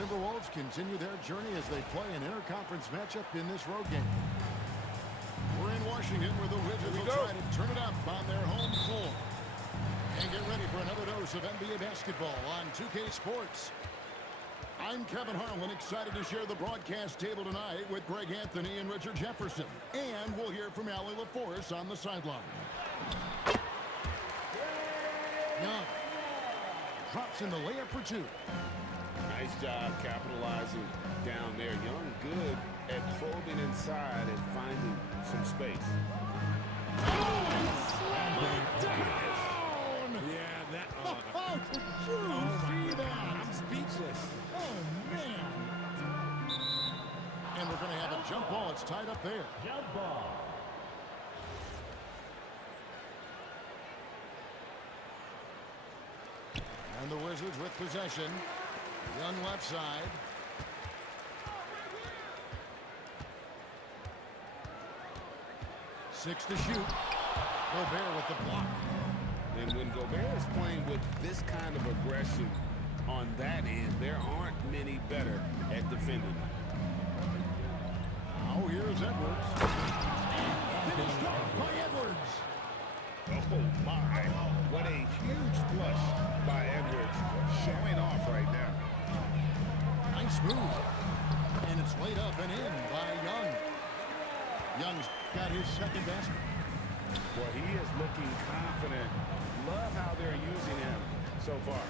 Timberwolves continue their journey as they play an interconference matchup in this road game. We're in Washington where the Wizards will try to turn it up on their home floor. And get ready for another dose of NBA basketball on 2K Sports. I'm Kevin Harlan, excited to share the broadcast table tonight with Greg Anthony and Richard Jefferson. And we'll hear from Allie LaForce on the sideline. Young drops in the layup for two. Nice job capitalizing down there. Young good at probing inside and finding some space. Yeah, that. Did you see that? I'm speechless. Oh, man. And we're going to have a jump ball. It's tied up there. Jump ball. And the Wizards with possession. Young left side. Six to shoot. Gobert with the block. And when Gobert is playing with this kind of aggression on that end, there aren't many better at defending. Now here's Edwards. Finished off by Edwards. Oh, my. What a huge flush by Edwards. Showing off right now. Nice move. And it's laid up and in by Young. Young's got his second basket. Well, he is looking confident. Love how they're using him so far.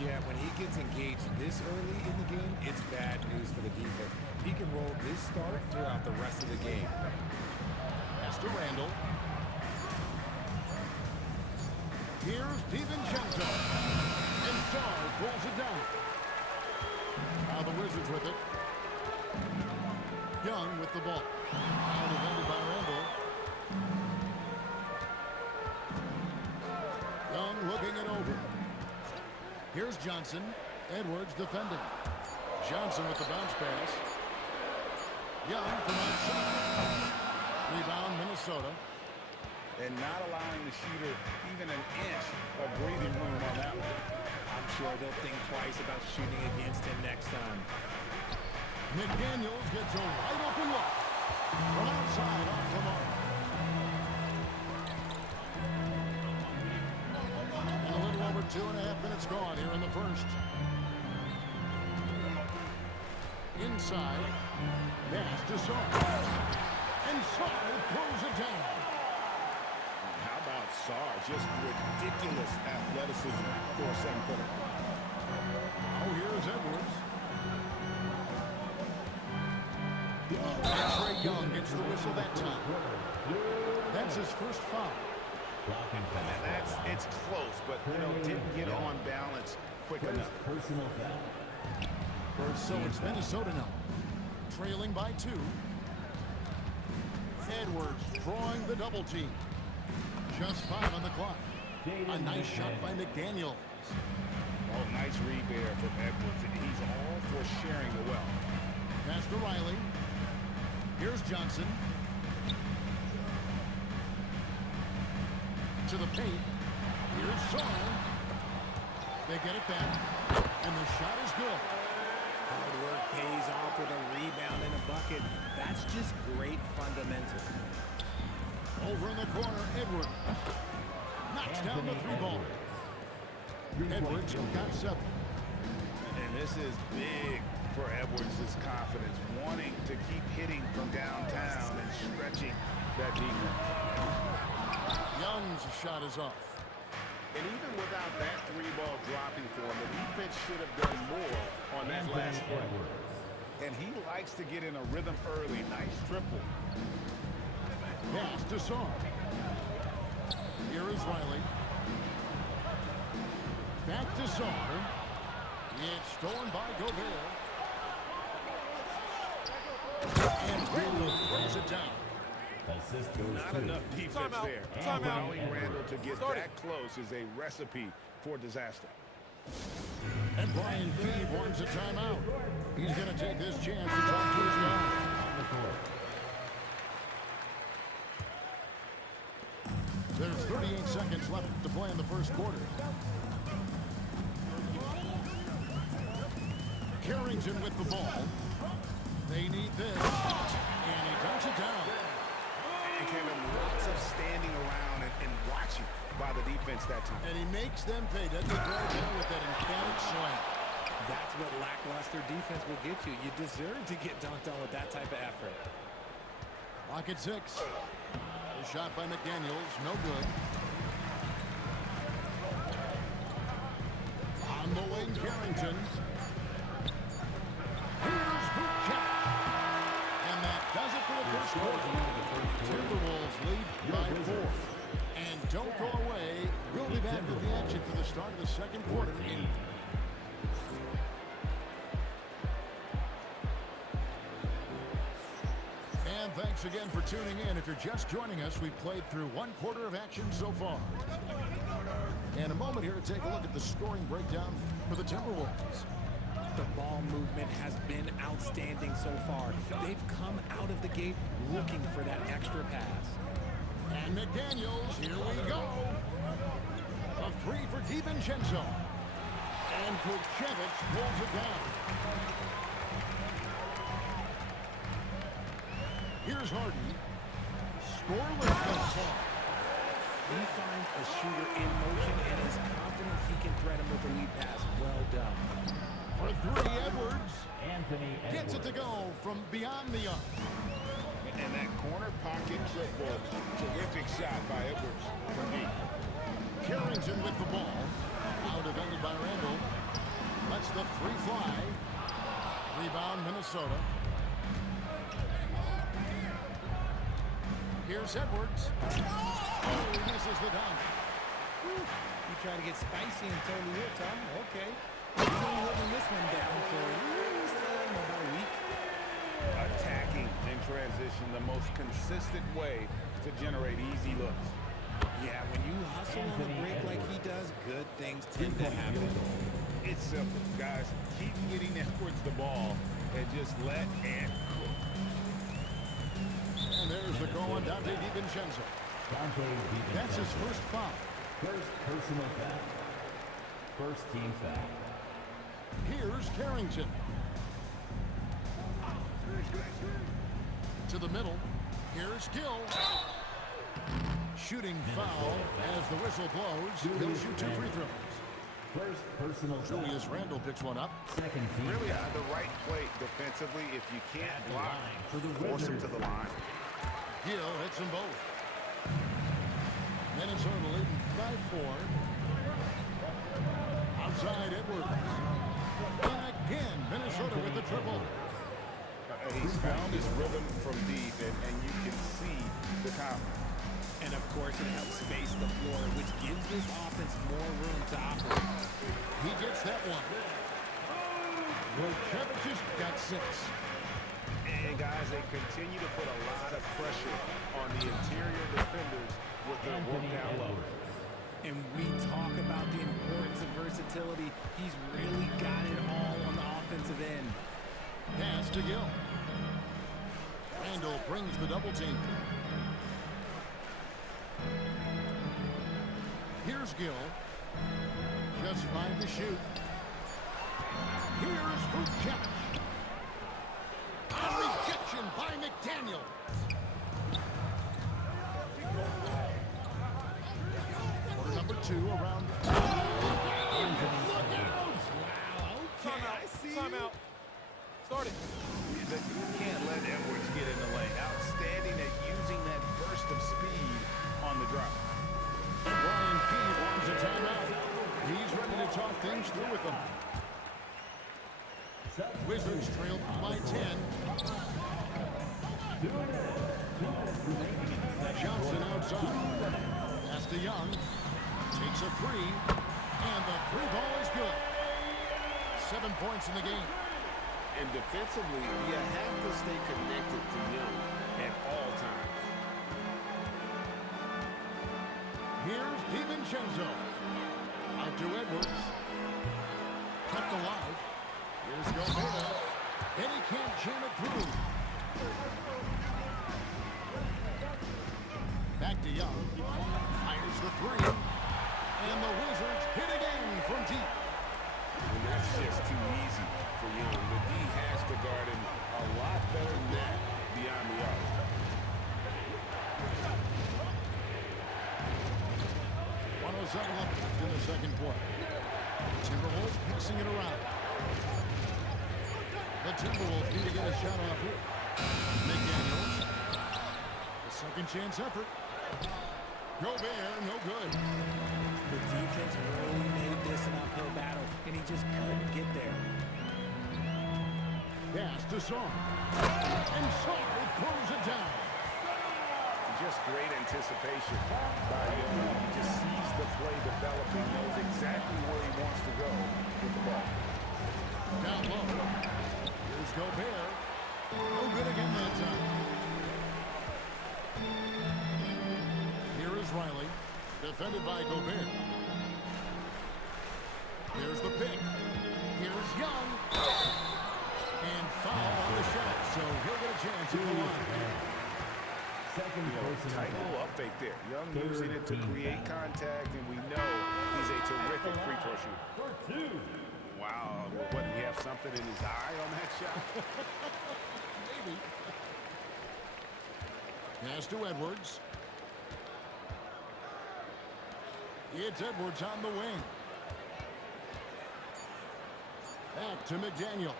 Yeah, when he gets engaged this early in the game, it's bad news for the defense. He can roll this start throughout the rest of the game. Pass to Randall. Here's DiVincenzo. And Sarr pulls it down. Now the Wizards with it. Young with the ball. Now defended by Randall. Young looking it over. Here's Johnson. Edwards defending. Johnson with the bounce pass. Young from outside. Rebound Minnesota. And not allowing the shooter even an inch of breathing room on that one. I'm sure they'll think twice about shooting against him next time. McDaniels gets a wide open look. From outside off the mark. And a little over 2.5 minutes gone here in the first. Inside. Pass to Sarr. And Sarr throws it down. How about Sarr? Just ridiculous athleticism for a 7-footer. Now here's Edwards. And Trae Young gets the whistle that time. That's his first foul. And it's close, but didn't get on balance quick enough. Personal foul. So it's Minnesota now, trailing by 2. Edwards drawing the double team. Just 5 on the clock. A nice shot by McDaniels. Oh, nice read there from Edwards, and he's all for sharing the wealth. Pass to Riley. Here's Johnson. To the paint. Here's Sarr. They get it back. And the shot is good. Hard work pays off with a rebound and a bucket. That's just great fundamentals. Over in the corner, Edwards. Knocks down the 3-ball. Edwards got 7. And this is big for Edwards' confidence, wanting to keep hitting from downtown and stretching that defense. Young's shot is off. And even without that 3-ball dropping for him, the defense should have done more on that last play. And he likes to get in a rhythm early. Nice triple. Pass to Sarr. Here is Riley. Back to Sarr. It's stolen by Gobert. And Randall throws it down. Assist goes Not to. enough defense there. Allowing Randall to get that close is a recipe for disaster. And Brian Cave wants a timeout. He's going to take this chance to talk to his guy. On the court. There's 38 seconds left to play in the first quarter. Carrington with the ball. They need this. And he dumps it down. And Kevin, lots of standing around and watching by the defense that time. And he makes them pay. Doesn't he drive down with that emphatic slam? That's what lackluster defense will get you. You deserve to get dunked on with that type of effort. Clock at 6. A shot by McDaniels. No good. On the wing, Carrington. Here's Vucevic. And that does it for the first quarter. Timberwolves lead by 4. And don't go away. We'll be back with the action for the start of the second quarter. And thanks again for tuning in. If you're just joining us, we've played through one quarter of action so far. And a moment here to take a look at the scoring breakdown for the Timberwolves. The ball movement has been outstanding so far. They've come out of the gate looking for that extra pass. And McDaniels, here we go. A three for DiVincenzo. And Vucevic pulls it down. Here's Harden. Scoreless thus far. He finds a shooter in motion and is confident he can thread him with the lead pass. Well done. For three, Edwards. Anthony Gets it Edwards. to go from beyond the arc. And that corner pocket triple, terrific shot by Edwards from deep. Carrington with the ball. Now defended by Randall. Lets the three fly. Rebound, Minnesota. Here's Edwards. Oh, he misses the dunk. You try to get spicy and totally whipped, huh? Okay. He's only holding this one down for about a week. Attacking in transition, the most consistent way to generate easy looks. Yeah, when you hustle on the break like he does, good things tend to happen. It's simple, guys. Keep getting Edwards the ball and just let and cook. And there's the call on Dante DiVincenzo. Dante DiVincenzo. That's his first foul. First personal foul. First team foul. Here's Carrington. To the middle. Here's Gill. Shooting foul as the whistle blows. He'll shoot 2 free throws. First personal foul. Julius Randle picks one up. Second team Really foul. at the right plate defensively. If you can't block, For the force him to Wizards. the line. Gill hits them both. Minnesota leading by 4. Outside Edwards. And again, Minnesota with the triple. He's found his rhythm from deep, and you can see the confidence. And of course, it helps space the floor, which gives this offense more room to operate. He gets that one. Vucevic has got 6. And guys, they continue to put a lot of pressure on the interior defenders with their work Anthony down low. Edwards. And we talk about the importance of versatility. He's really got it all on the offensive end. Pass to Gill. Randall brings the double team. Here's Gill. Just 5 to shoot. Here's Vucevic. A rejection by McDaniels. Quarter number 2 around. Look out! Wow, okay, I see you. Start it. You can't let Edwards get in the lane. Outstanding at using that burst of speed on the drive. Brian Key wants a timeout. He's ready to talk things through with them. Wizards trail by 10. Johnson outside. Pass to Young. Takes a 3. And the 3 ball is good. 7 points in the game. And defensively, you have to stay connected to Young at all times. Here's DiVincenzo. Out to Edwards. Kept alive. Here's Gobert. And he can't jam it through. Back to Young. Fires the 3. And the Wizards hit again from deep. And that's just too easy for Young. 7 up in the second quarter. Timberwolves passing it around. The Timberwolves need to get a shot off here. McDaniels. A second chance effort. Gobert, no good. The defense really made this an uphill battle, and he just couldn't get there. Pass to Song. And Song throws it down. Just great anticipation by Young. He just sees the play developing, knows exactly where he wants to go with the ball. Down low. Here's Gobert. No good again that time. Here is Riley. Defended by Gobert. Here's the pick. Here's Young. And foul on the shot, so he'll get a chance at the line. Second person. Tight little up fake there. Young using it to create contact, and we know he's a terrific free throw shooter. For two. Wow, what, did he have something in his eye on that shot? Maybe. Pass to Edwards. It's Edwards on the wing. Back to McDaniel.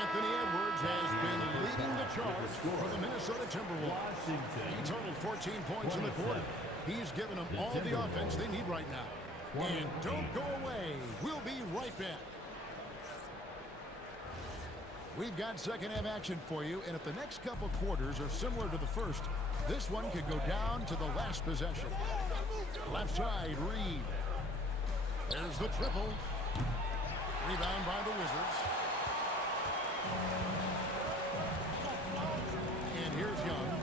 Anthony Edwards has been leading the charge for the Minnesota Timberwolves. He totaled 14 points in the quarter. He's given them all the offense they need right now. And don't go away. We'll be right back. We've got second half action for you, and if the next couple quarters are similar to the first, this one could go down to the last possession. Left side, Reed. There's the triple. Rebound by the Wizards. And here's Young.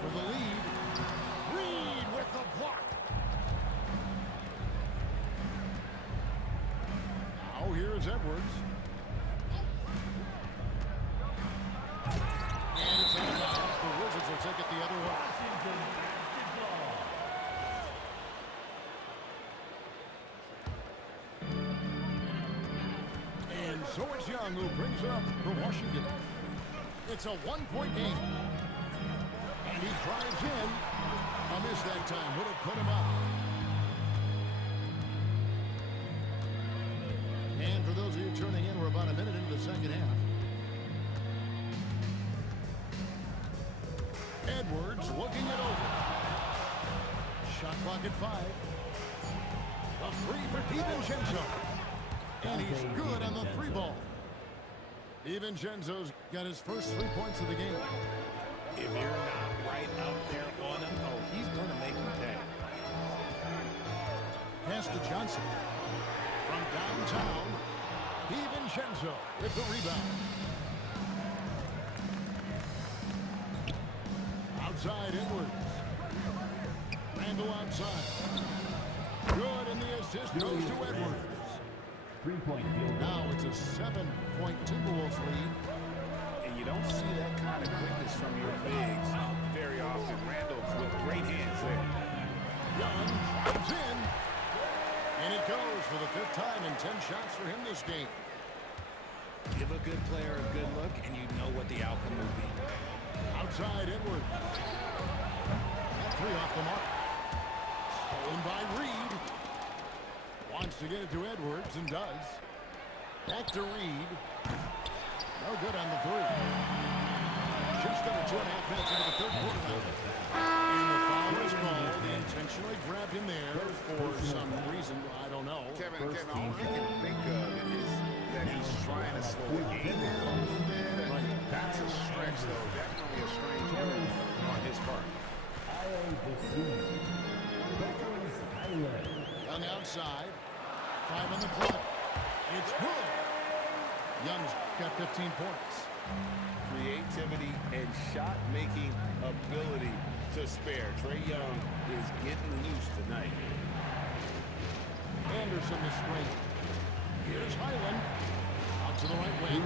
For the lead. Reed with the block. Now here's Edwards. And it's out of bounds. The Wizards will take it the other way. So it's Young who brings it up for Washington. It's a one-point game. And he drives in. A miss that time would have put him up. And for those of you turning in, we're about a minute into the second half. Edwards looking it over. Shot clock at 5. A three for DiVincenzo. And he's good on the three ball. DiVincenzo's got his first 3 points of the game. If you're not right up there on him, oh, he's going to make him pay. Pass to Johnson. From downtown, DiVincenzo with the rebound. Outside Edwards. Randall outside. Good, and the assist goes to Edwards. 3-point field. Now it's a 7-point Timberwolves lead. And you don't see that kind of quickness from your bigs very often. Randall with great hands there. Young drives in. And it goes for the 5th time and 10 shots for him this game. Give a good player a good look, and you know what the outcome will be. Outside Edwards. That three off the mark. Stolen by Reed. Wants to get it to Edwards and does. Back to Reed. No good on the three. Just under 2.5 minutes into the third quarter now. And the foul is called. They intentionally grabbed him there for some reason. I don't know. Kevin, all I can think of is that he's trying to slow the game down a little bit. Right. That's a stretch, though. Definitely a strange move on his part. Young outside. 5 on the clock. It's good. Young's got 15 points. Creativity and shot-making ability to spare. Trae Young is getting loose tonight. Anderson the screen. Here's Highland. Out to the right wing.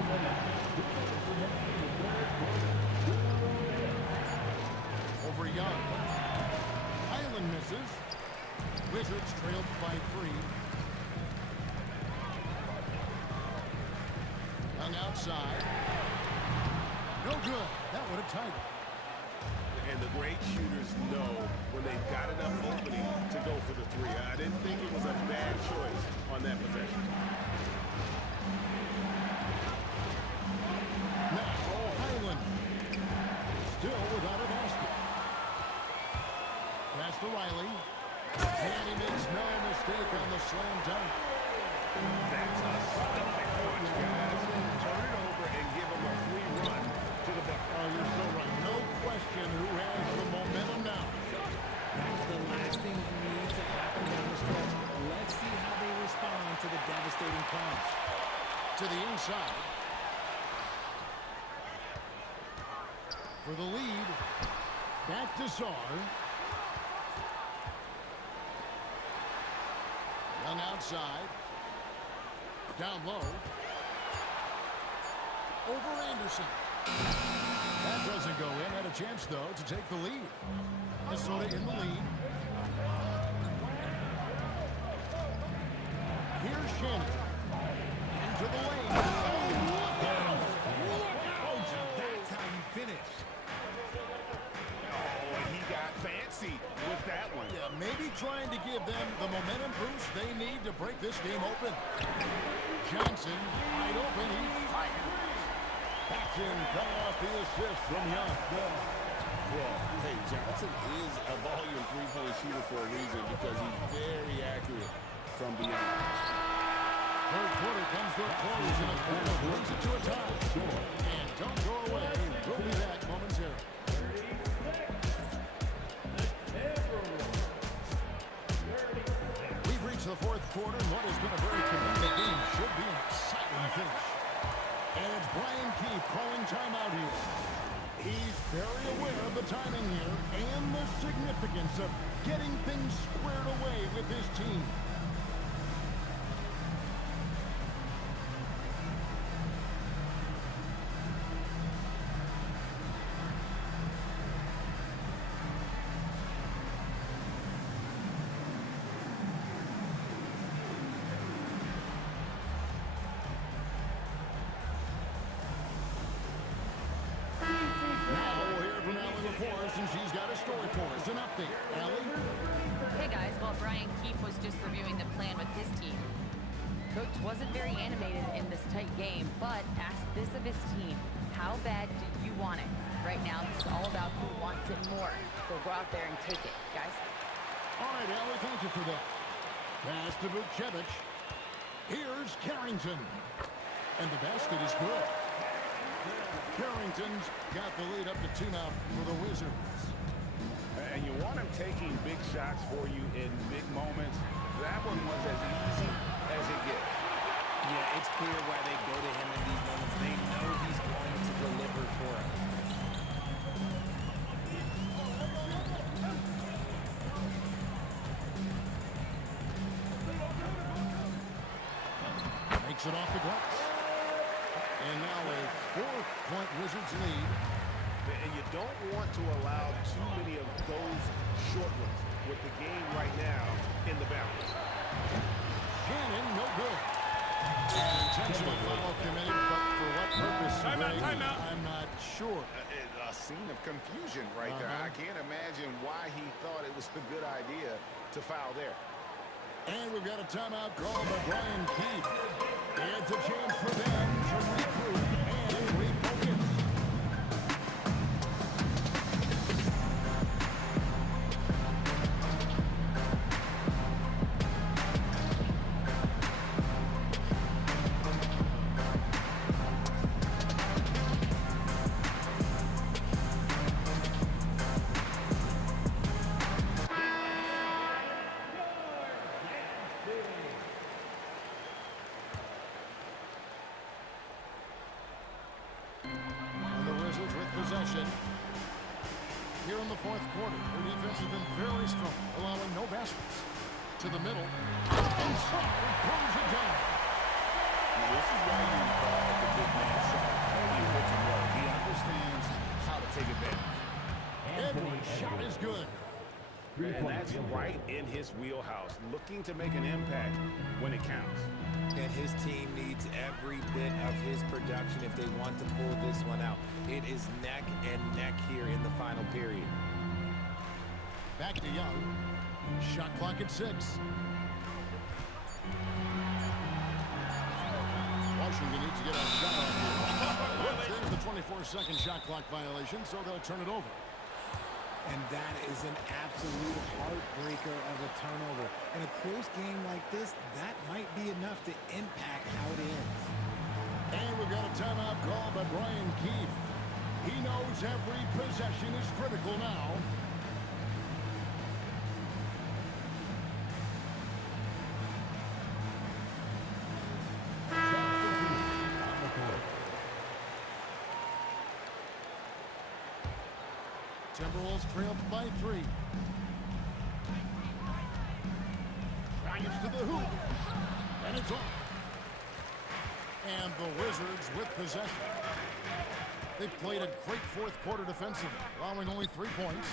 Over Young. Highland misses. Wizards trailed by 3. Young outside. No good. That would have tied it. And the great shooters know when they've got enough opening to go for the three. I didn't think it was a bad choice on that possession. Now, Highland. Still without a basket. Pass to Riley. And he makes no mistake on the slam dunk. That's a stomach punch, guys. Turn it over and give him a free run to the bucket. Oh, you're so right. No question who has the momentum now. That's the last thing we need to happen down the stretch. Let's see how they respond to the devastating punch. To the inside. For the lead. Back to Sarr. Young outside. Down low. Over Anderson. That doesn't go in. Had a chance, though, to take the lead. Minnesota in the lead. Here's Shannon. Into the lane. Oh, look out! Look out! That's how you finish. Oh, he got fancy with that one. Yeah, maybe trying to give them the momentum boost they need to break this game open. Johnson, wide open, he fires. Paxson cut off the assist from Young. Well, hey, Johnson is a volume three-point shooter for a reason because he's very accurate from beyond. Third quarter comes to a close, and a quarter brings it to a tie. And don't go away. We'll be back momentarily. We've reached the fourth quarter, and what has been a very competitive game should be an exciting finish. And it's Brian Keefe calling timeout here. He's very aware of the timing here and the significance of getting things squared away with his team. And she's got a story for us, an update. Allie? Hey guys, well, Brian Keefe was just reviewing the plan with his team. Coach wasn't very animated in this tight game, but asked this of his team. How bad do you want it? Right now, it's all about who wants it more. So go out there and take it, guys. All right, Allie, thank you for that. Pass to Vucevic. Here's Carrington. And the basket is good. Carrington's got the lead up to 2 now for the Wizards. And you want him taking big shots for you in big moments. That one was as easy as it gets. Yeah, it's clear why they go to him in these moments. They know he's going to deliver for them. Makes it off the glass. And now a 4-point Wizards lead. And you don't want to allow too many of those short ones with the game right now in the balance. Shannon, no good. Intentional foul committed, but for what purpose? Timeout. I'm not sure. A scene of confusion right there. I can't imagine why he thought it was a good idea to foul there. And we've got a timeout called by Brian Keefe. It's a chance for them to regroup and refocus. Possession. Here in the fourth quarter, their defense has been very strong, allowing no baskets. To the middle, and Sarr throws it down. Now, this is why you call the big man Sarr. He puts him well. He understands how to take advantage. Edwards' shot is good. And that's right in his wheelhouse, looking to make an impact when it counts. And his team needs every bit of his production if they want to pull this one out. It is neck and neck here in the final period. Back to Young. Shot clock at 6. Washington needs to get a shot off here. There's the 24-second shot clock violation, so they'll turn it over. And that is an absolute heartbreaker of a turnover. In a close game like this, that might be enough to impact how it ends. And we've got a timeout call by Brian Keefe. He knows every possession is critical now. Timberwolves trailed by 3. Drives to the hoop. And it's off. And the Wizards with possession. They've played a great fourth quarter defensively, allowing only 3 points.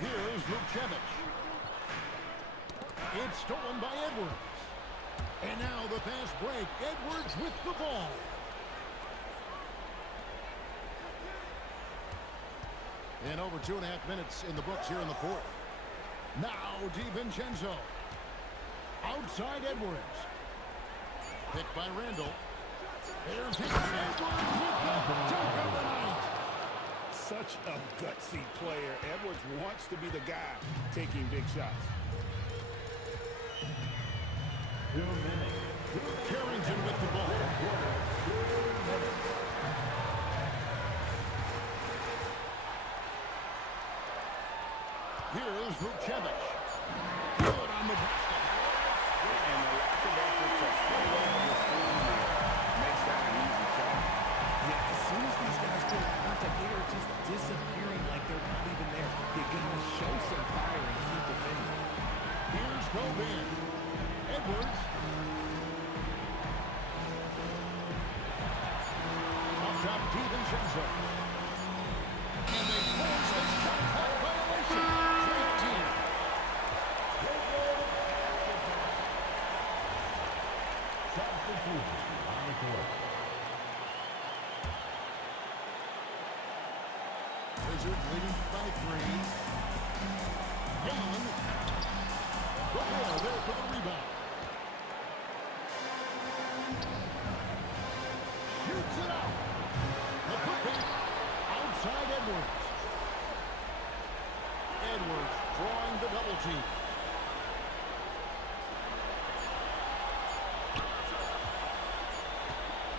Here's Vukcevic. It's stolen by Edwards. And now the fast break. Edwards with the ball. And over 2.5 minutes in the books here in the fourth. Now DiVincenzo. Outside Edwards. Picked by Randall. There's Edwards with the dunk of the night. Such a gutsy player. Edwards wants to be the guy taking big shots. Carrington with the ball. Here's Vukcevic. Good on the basket. And the lack of effort to follow the screen makes that an easy shot. Yeah, as soon as these guys go to contact, they are just disappearing like they're not even there. They're going to show some fire and keep defending. Here's Gobert. Edwards. Up top, DiVincenzo. And they force the shot clock violation. Great team. Substitution on the court. Wizards leading by 3. Young. Gobert there for the rebound. Shoots it out. The putback. Outside Edwards. Edwards drawing the double team.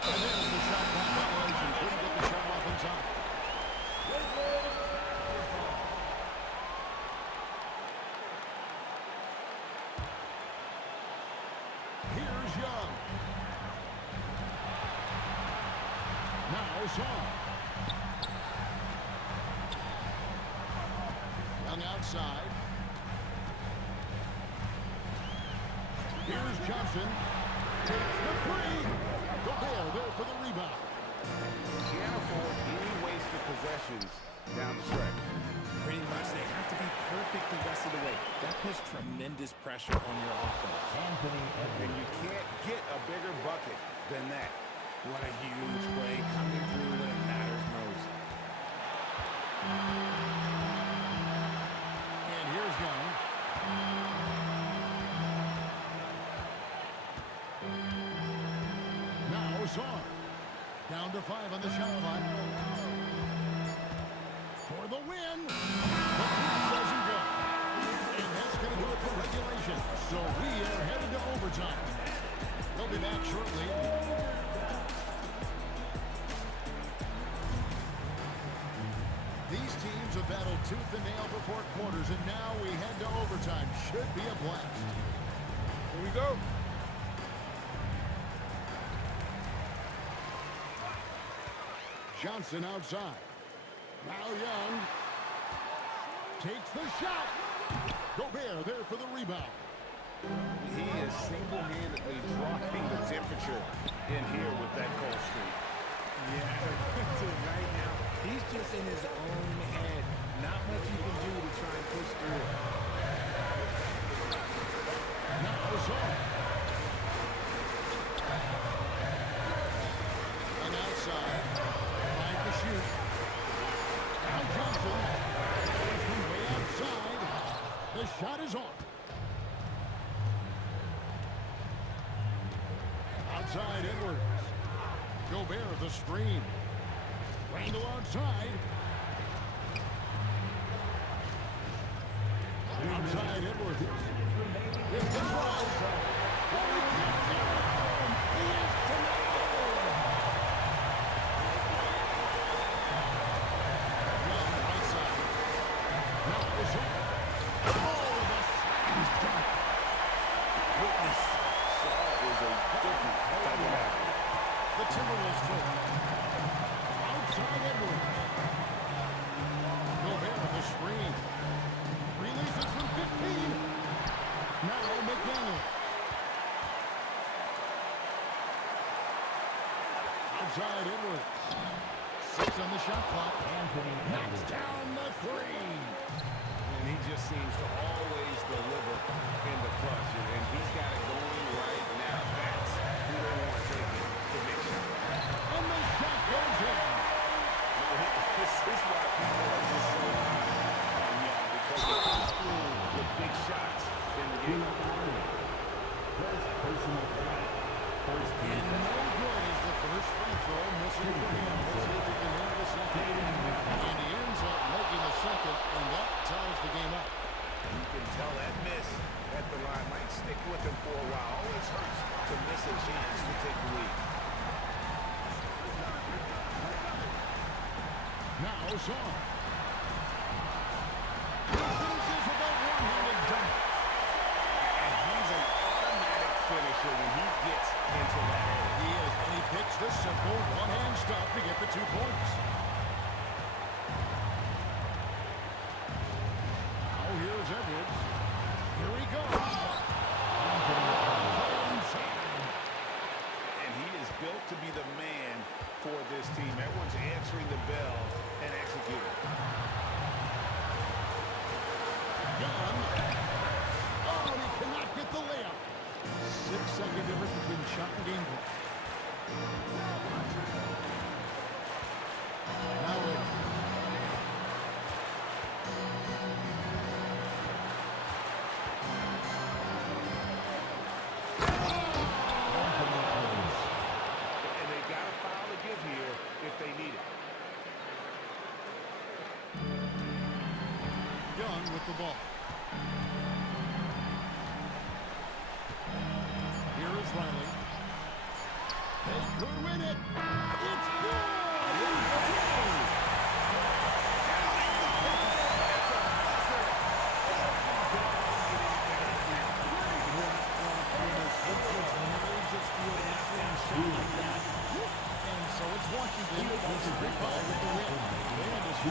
And there's the shot clock violation. Couldn't get the shot off in time. Here's Young. Now Shaw. Young outside. Here's Johnson. Takes the 3. Gobert there for the rebound. Can't afford any wasted possessions down the stretch. Pretty much, they have to be perfect the rest of the way. That puts tremendous pressure on your offense. Anthony And Edwards. you can't get a bigger bucket than that. What a huge play coming through when it matters most. And here's Young. Now Shaw. Down to 5 on the shot clock. For the win. The 3 doesn't go. And that's going to do it for regulation. So we are headed to overtime. They'll be back shortly. These teams have battled tooth and nail for 4 quarters, and now we head to overtime. Should be a blast. Here we go. Johnson outside. Now Young takes the shot. Gobert there for the rebound. He is single-handedly dropping the temperature in here with that cold streak. Yeah, right now, he's just in his own head. Not much you can do to try and push through it. Now Shaw. And outside. Outside Edwards. Gobert the screen. Randall outside. Outside Edwards. It's the drive. He is denied. Young right side. Now it's up. Oh, the slam dunk. Witness. Shaw is a different type of athlete. The Timberwolves take. Outside Edwards. Gobert the screen. Releases from 15. Now McDaniel. Outside Edwards. 6 on the shot clock. Knocks down the 3. And he just seems to always deliver in the clutch. And he's got it going right now. That's who they want to take it. The big shot. And the shot goes in. This is why people are just so high on Young, because he comes through with big shots in the game. First personal foul. First team And no foul. good is the first free throw missing for him. We'll see if he can nail the second. And he ends up making the second, and that ties the game up. You can tell that miss at the line might stick with him for a while. Always hurts to miss a chance to take the lead. Now Shaw. He finishes with a one-handed dunk. And he's an automatic finisher when he gets into that area. He is, and he picks the simple one-hand stuff to get the 2 points. Now here's Edwards. Here he goes. And he is built to be the man for this team. Everyone's answering the bell and executing. Young. Oh, and he cannot get the layup. 6-second difference between shot and game clock. Now Edwards. And they've got a foul to give here if they need it. Young with the ball. Here is Riley. They could win it. It's good. And so it's Washington. With the win. And it's